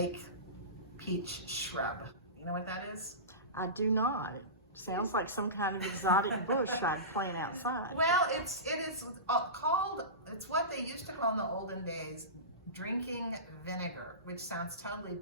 make peach shrub. You know what that is? I do not. It sounds like some kind of exotic bush I'd plant outside. Well, it is called, it's what they used to call in the olden days, drinking vinegar, which sounds totally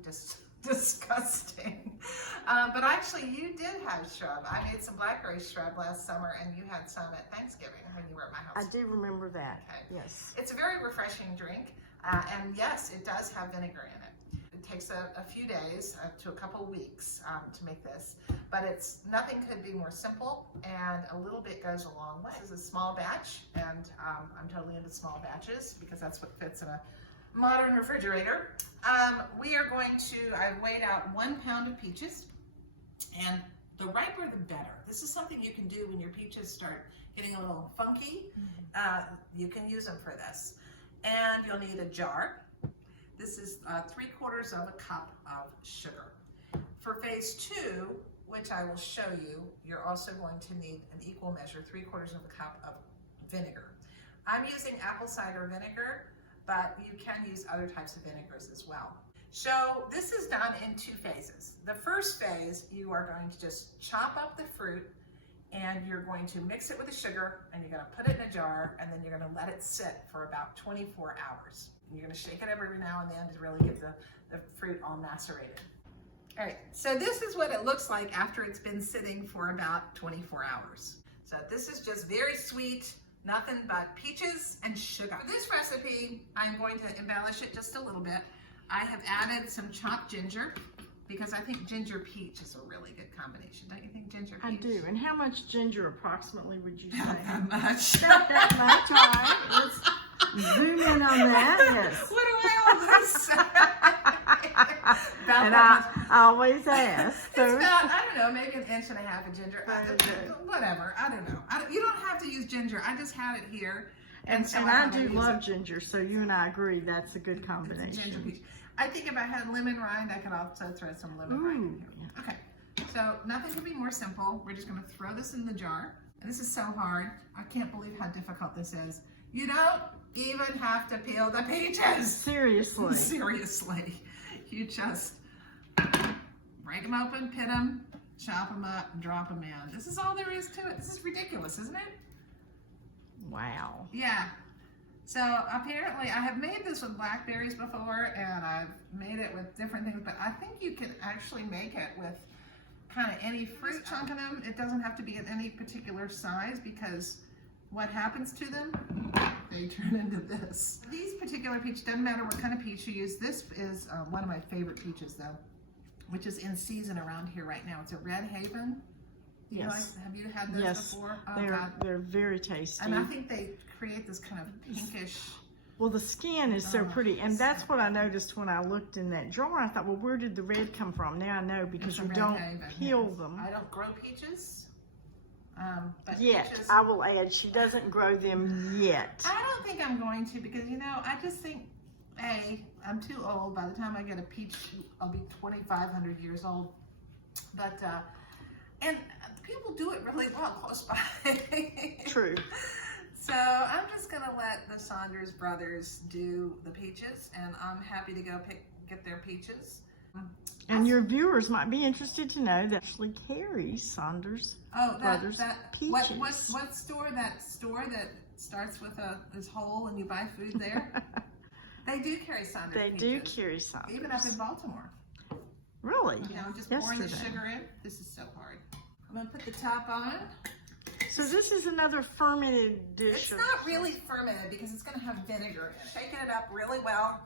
disgusting. But actually, you did have shrub. I made some blackberry shrub last summer, and you had some at Thanksgiving when you were at my house. I do remember that. Okay. Yes. It's a very refreshing drink, and yes, it does have vinegar in it. It takes a few days to a couple weeks to make this, but nothing could be more simple, and a little bit goes a long way. This is a small batch, and I'm totally into small batches because that's what fits in a modern refrigerator. We are going to, I've weighed out 1 pound of peaches, and the riper the better. This is something you can do when your peaches start getting a little funky. You can use them for this. And you'll need a jar. This is 3/4 of a cup of sugar. For phase 2, which I will show you, you're also going to need an equal measure, 3/4 of a cup of vinegar. I'm using apple cider vinegar, but you can use other types of vinegars as well. So this is done in 2 phases. The first phase, you are going to just chop up the fruit, and you're going to mix it with the sugar, and you're going to put it in a jar, and then you're going to let it sit for about 24 hours. You're going to shake it every now and then to really get the fruit all macerated. All right, so this is what it looks like after it's been sitting for about 24 hours. So this is just very sweet, nothing but peaches and sugar. For this recipe, I'm going to embellish it just a little bit. I have added some chopped ginger because I think ginger peach is a really good combination. Don't you think, ginger peach? I do. And how much ginger approximately would you say? Not that much. Not that much. All right. Let's zoom in on that. Yes. What do I always say? And I always ask. So. It's about, I don't know, maybe 1.5 inches of ginger. Whatever. I don't know. You don't have to use ginger. I just had it here. And so I do love ginger, so you and I agree that's a good combination. Ginger peach. I think if I had lemon rind, I could also throw some lemon rind in here. Okay, so nothing could be more simple. We're just going to throw this in the jar. And this is so hard. I can't believe how difficult this is. You don't even have to peel the peaches. Seriously. Seriously. You just break them open, pit them, chop them up, and drop them in. This is all there is to it. This is ridiculous, isn't it? Wow. Yeah. So apparently I have made this with blackberries before, and I've made it with different things, but I think you can actually make it with kind of any fruit chunk in them. It doesn't have to be in any particular size, because what happens to them? They turn into this. These particular peach, doesn't matter what kind of peach you use. This is one of my favorite peaches though, which is in season around here right now. It's a Red Haven. Yes. Have you had those before? Oh, they're very tasty. And I think they create this kind of pinkish. Well, the skin is so pretty, and that's what I noticed when I looked in that jar. I thought, well, where did the red come from? Now I know, because you don't peel them. I don't grow peaches. But yet, peaches, I will add, she doesn't grow them yet. I don't think I'm going to, because I just think, I'm too old. By the time I get a peach, I'll be 2,500 years old. But and people do it really well close by. True. So I'm just gonna let the Saunders brothers do the peaches, and I'm happy to go get their peaches. And your viewers might be interested to know that actually carries Saunders brothers peaches. What store? That store that starts with this hole and you buy food there? They do carry Saunders peaches. They do carry Saunders. Even up in Baltimore. Really? Just pouring the sugar in. This is so hard. I'm gonna put the top on. So this is another fermented dish. It's not really fermented because it's gonna have vinegar in it. Shaking it up really well.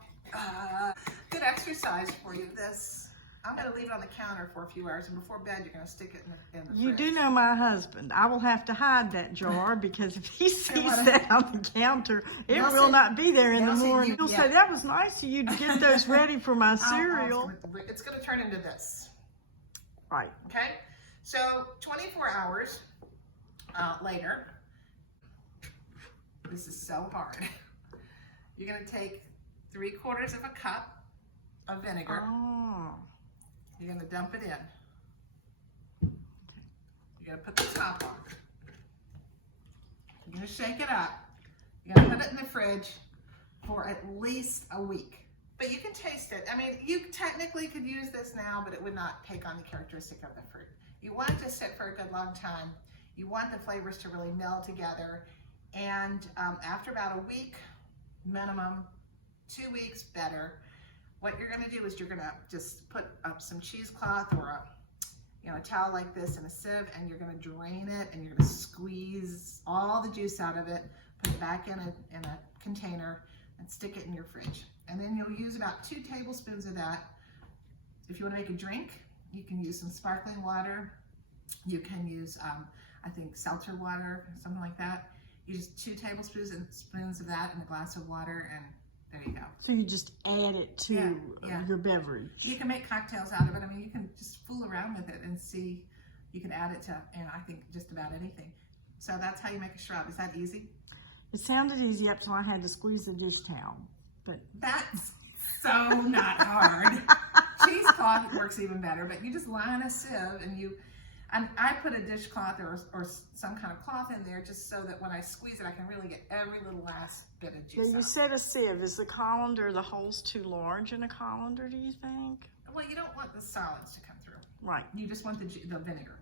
Good exercise for you. This, I'm gonna leave it on the counter for a few hours, and before bed you're gonna stick it in the You fridge. do know my husband. I will have to hide that jar, because if he sees that on the counter, it will not be there in the morning. He'll say, that was nice of you to get those ready for my cereal. It's gonna turn into this. Right. Okay? So 24 hours later, this is so hard. You're gonna take 3/4 of a cup of vinegar. Oh. You're gonna dump it in. You're gonna put the top on. You're gonna shake it up. You're gonna put it in the fridge for at least a week. But you can taste it. I mean, you technically could use this now, but it would not take on the characteristic of the fruit. You want it to sit for a good long time. You want the flavors to really meld together. And after about a week, minimum, 2 weeks, better, what you're gonna do is you're gonna just put up some cheesecloth or a towel like this in a sieve, and you're gonna drain it, and you're gonna squeeze all the juice out of it, put it back in a container, and stick it in your fridge. And then you'll use about 2 tablespoons of that. If you wanna make a drink, you can use some sparkling water. You can use, I think, seltzer water, something like that. You just 2 tablespoons of that in a glass of water, and there you go. So you just add it to your beverage. You can make cocktails out of it. I mean, you can just fool around with it and see. You can add it to, I think, just about anything. So that's how you make a shrub. Is that easy? It sounded easy up till I had to squeeze the dish towel. But that's so not hard. Cheesecloth works even better, but you just line a sieve and I put a dishcloth or some kind of cloth in there just so that when I squeeze it, I can really get every little last bit of juice out. You said a sieve. Is the colander, the holes too large in a colander, do you think? Well, you don't want the solids to come through. Right. You just want the vinegar.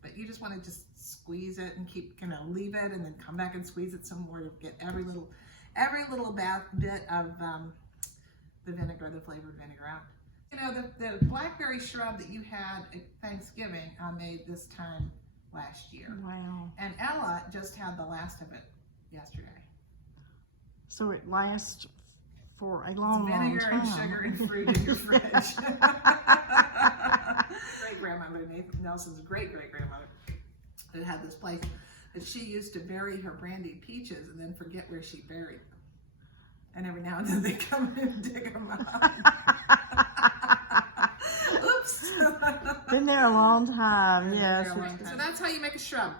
But you just want to just squeeze it and keep, leave it and then come back and squeeze it some more to get every little bit of the vinegar, the flavored vinegar out. The blackberry shrub that you had at Thanksgiving, I made this time last year. Wow. And Ella just had the last of it yesterday. So it lasts for a long, vinegar long time. and sugar and fruit in your fridge. Great-grandmother, Nathan Nelson's great-great-grandmother, that had this place that she used to bury her brandied peaches and then forget where she buried them. And every now and then they come and dig them up. Oops. Been there a long time, yes. So that's how you make a shrub.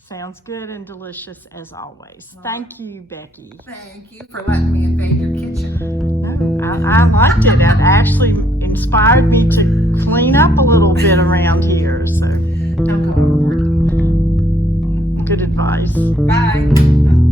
Sounds good and delicious as always. Thank you, Becky. Thank you for letting me invade your kitchen. I liked it. It actually inspired me to clean up a little bit around here. So don't go overboard. Good advice. Bye.